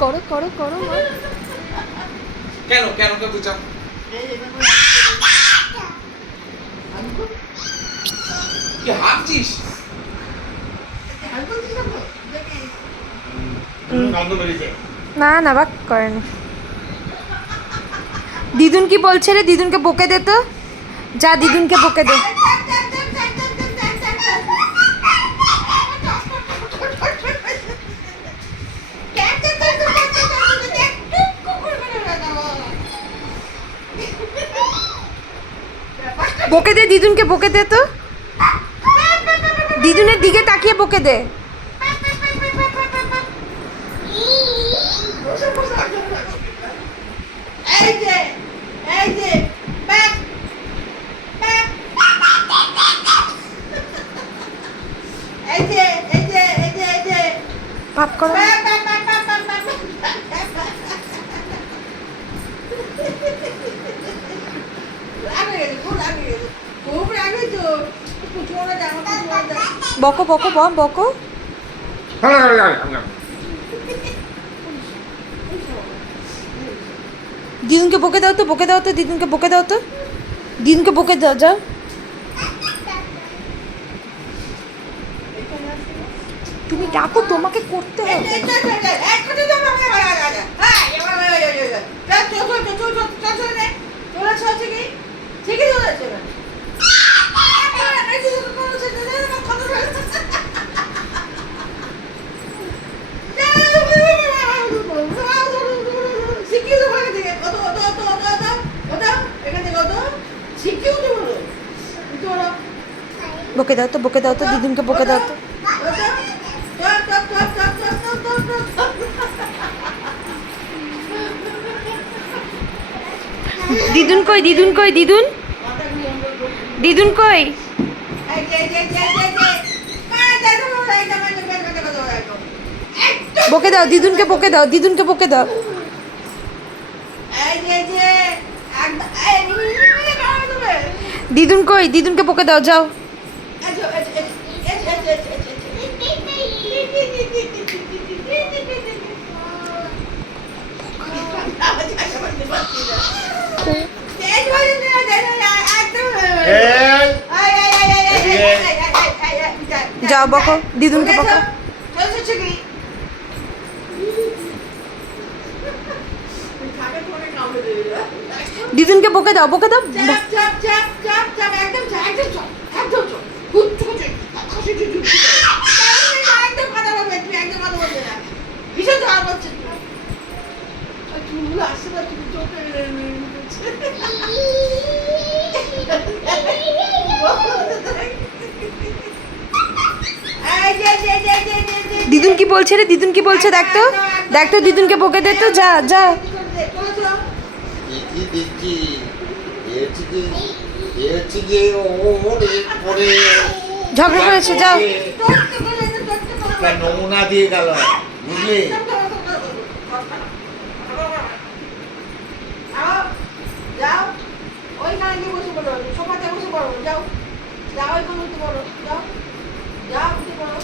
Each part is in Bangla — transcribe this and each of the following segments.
করো করো করো মা। কেন কেন কেন তুই চাপ কি হাঁটছিস গন্ধ বেরিয়েছে না না বাক করেনি। দিদুন কি বলছে রে? দিদুনকে বকে দে তো, যা দিদুনকে বকে দে। বকে দে দিদুনকে, বকে দে তো, দিদুনের দিকে তাকিয়ে বকে দে। এই যে এই যে ব্যাক ব্যাক এই যে এই যে এই যে এই যে পাপ করো। Back back back back back back খুব রাগে তো পুচোরা জানো পুচোরা বকো বকো বকো। দিদুনকে বকে দাও তো, বকে দাও তো, দিদুনকে বকে দাও তো, দিদুনকে বকে দাও, যাও। তুমি ডাকো, তোমাকে করতে হবে। বকে দাও তো, বকে দাও তো, দিদুনকে বকে দাও তো। দিদুন কই? দিদুন কই? দিদুন, দিদুন কই? বকে দাও দিদুনকে, বকে দাও দিদুনকে, বকে দাও। দিদুন কই? দিদুনকে বকে দাও, যাও। যাও বকো, দিদুনকে বকো। দিদুনকে বকে দাও, বকে দাও। দিদুন কি বলছে রে? দিদুন কি বলছে দেখ তো, দেখ তো, দিদুনকে বকে দে তো, যা যা। ঝগড়া করেছে, যাও। নমুনা দিয়ে গেল, বুঝলি? যাও ওইখানে গিয়ে বসে পড়ো, সোফাতে বসে পড়ো, যাও যাও ওইখানে উঠে পড়ো, যাও যাও উঠে পড়ো।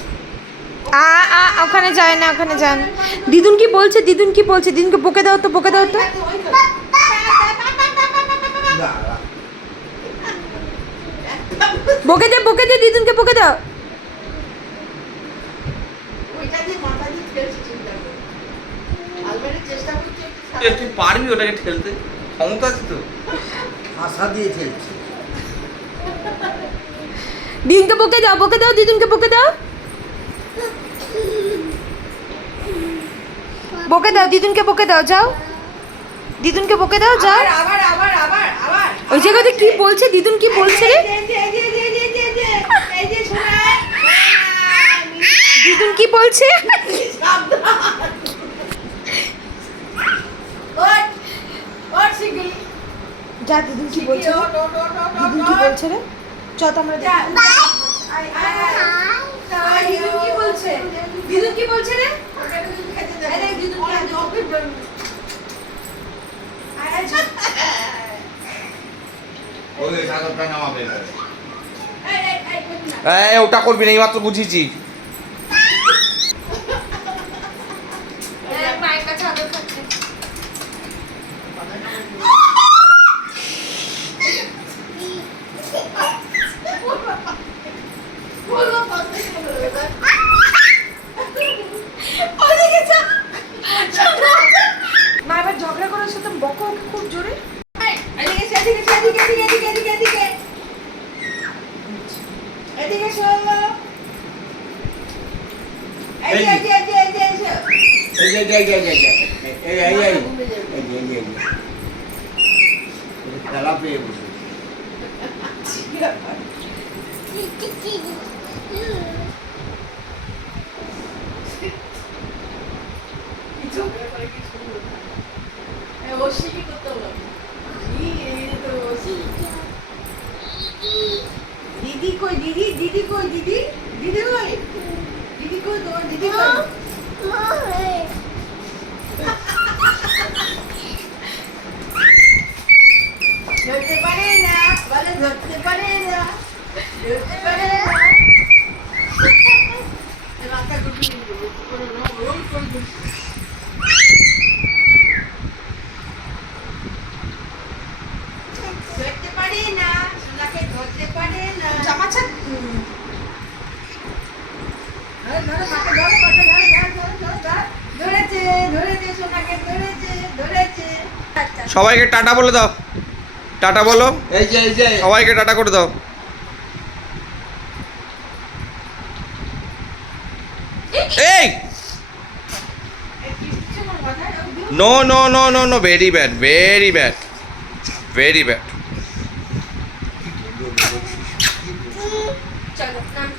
ওখানে যায় না, ওখানে যায় না। দিদুন কি বলছে? দিদুন কি বলছে? দিদুনকে বকে দাও তো, বকে দাও তো। বকে দে, বকে দে, দিদুনকে বকে দাও। ওইটা দিয়ে মাথা দিয়ে ফেলছে, চিন্তা করে আলমারির চেষ্টা করছি তুই পারবি ওটাকে ঠেলতে? ক্ষমতা আছে তো? আশা দিয়ে ফেলছে। দিদুনকে বকে দাও, বকে দাও, দিদুনকে বকে দাও। বকে দাও, দিদুনকে বকে দাও, যাও। দিদুনকে বকে দাও, যাও। আবার আবার আবার আবার ওই জায়গাতে কি বলছে? দিদুন কি বলছে রে? দিদুন কি বলছে? যা, দিদুন কি বলছে? দিদুন কি বলছে রে? চ তো আমরা দেখি। দিদুন কি বলছে? দিদুন কি বলছে রে? ওই চাদরটা নামাবে। ওটা করবি না, এই মাত্র বুঝিয়েছি। ওদিকে যা। মা এবার ঝগড়া করার সাথে বকো ওকে খুব জোরে। এদিকে এসে, এদিকে এসে, এদিকে, এদিকে, এদিকে, এদিকে, এদিকে। এদিকে এসো। এই যে, এই যে, এই যে, এই যে, এসো। খেলা পেয়ে বসে ঝগড়া করে কি সুন্দর। ও শিখি করতে হলো। এই তো দিদি কই দিদি, দিদি কই দিদি, দিদি কই, দিদি কই তোমার দিদি কই? ধরতে পারে না, বলে ধরতে পারে না, ধরতে পারে না। এই মাথা গুটি করে রোল করে ধরতে পারে না, সোনাকে ধরতে পারে না। জামা ছাড়। ধরো, ধরো, মাকে ধরো, মাকে ধরো, ধরো, ধরো, ধরো, ধরো। ধরেছে, ধরেছে, সোনাকে ধরেছে, ধরেছে। আচ্ছা, সবাইকে টাটা বলে দাও, টাটা বলো, এই যে সবাইকে টাটা করে দাও। এই এই কিসের আমার মাথায় ওই দিও? No no no no no, very bad, very bad, very bad. চলো নাম।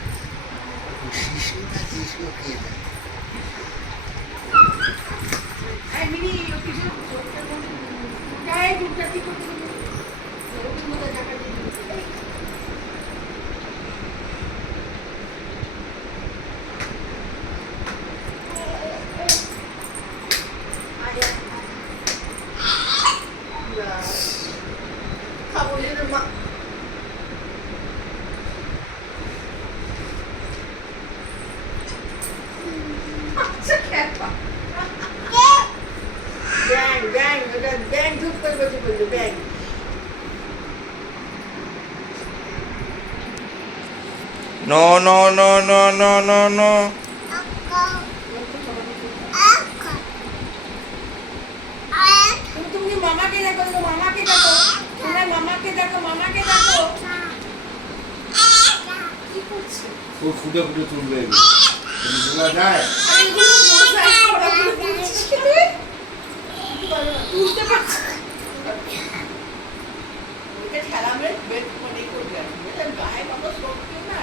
এই মিনি, ও কিসের চোখটা কোন- এই চোখটা কি করতে হবে? ওর মধ্যে টাকা দিয়ে দিতে হবে। আরে, খাবো না মা। আচ্ছা, খেপা। ব্যাং, ব্যাং, ওটা ব্যাং ধূপ করে বসে পড়লো, ব্যাং। No no no no no no no. তুমি মামাকে দেখো, তুমি মামাকে দেখো, তোমরা মামাকে দেখো, মামাকে দেখো। কি করছে? ও ফুটে ফুটে তুলবে তোলা যায় আরে এগুলো মশাই করা করে দিচ্ছিস কি তুই? তুলতে পারছিস না। ওইটা ঠেলা মেরে বেড মানে করবে আর কি। এটা গায়ে কত শক্তি না।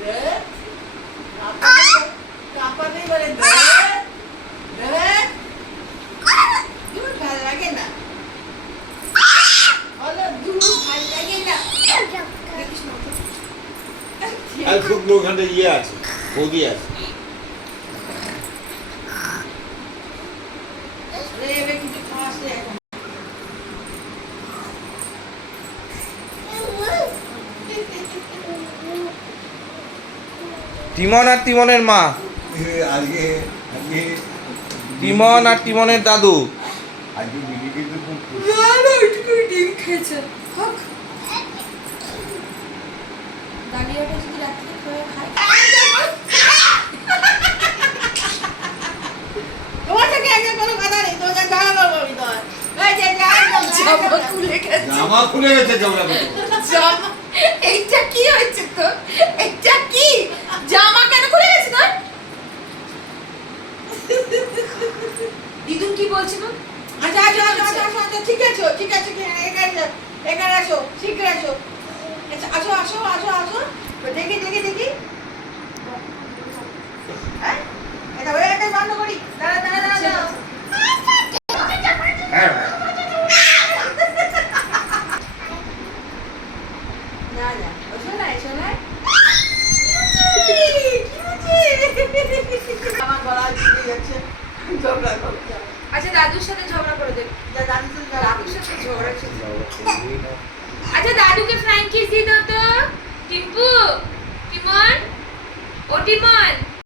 দেখ, কাঁপাতে বলে দেখ, দেখ। তোমার ভালো লাগে না? বলো, দূর ভালো লাগে না? দেখিস না ওকে। আর শুকনো ওখানে ইয়ে আছে বৌদি আছে এবার কিছু খাওয়াস না এখন। তিমন আর তিমনের মা, আজকে আজকে তিমন আর তিমনের দাদু। আজকে বিলি কিন্তু খুব খুশি। না না, ওইটুকু ডিম খেয়েছে। হোক। ডালিয়াটা যদি রাত্রে খেয়ে খায়। তোমার থেকে আগে কোনো কথা নেই, তোমার যা জামা করবো আমি তোমার। এই যে জামা খুলে গেছে। জামা খুলে গেছে জামা খুলে জামা, এইটা কি হয়েছে তো? এইটা কি? জামা কেন খুলে গেছে তোর? দিদুন কি বলছিল? আচ্ছা, আচ্ছা, আচ্ছা, আচ্ছা, আচ্ছা, আচ্ছা, ঠিক আছে, ঠিক আছে, ঠিক আছে, এখানে আসো, শীঘ্র আসো। আচ্ছা, আসো, আসো, আসো, আসো। দেখি, দেখি, দেখি। হ্যাঁ? এটা হয়ে গেছে, বন্ধ করি। দাঁড়া, দাঁড়া, দাঁড়া, দাঁড়া। হ্যাঁ না, না, ও শোনায়, শোনায়। আমার গলা ছিঁড়ে যাচ্ছে। ঝগড়া করছে। আচ্ছা দাদুর সাথে ঝগড়া করে দেবে। যা দাদুর সাথে ঝগড়া দাদুর করছে। সাথে ঝগড়া ছিল। আচ্ছা দাদুকে ফ্রাইং কিস দিয়ে দাও তো। টিম্পু, টিমন, ও টিমন।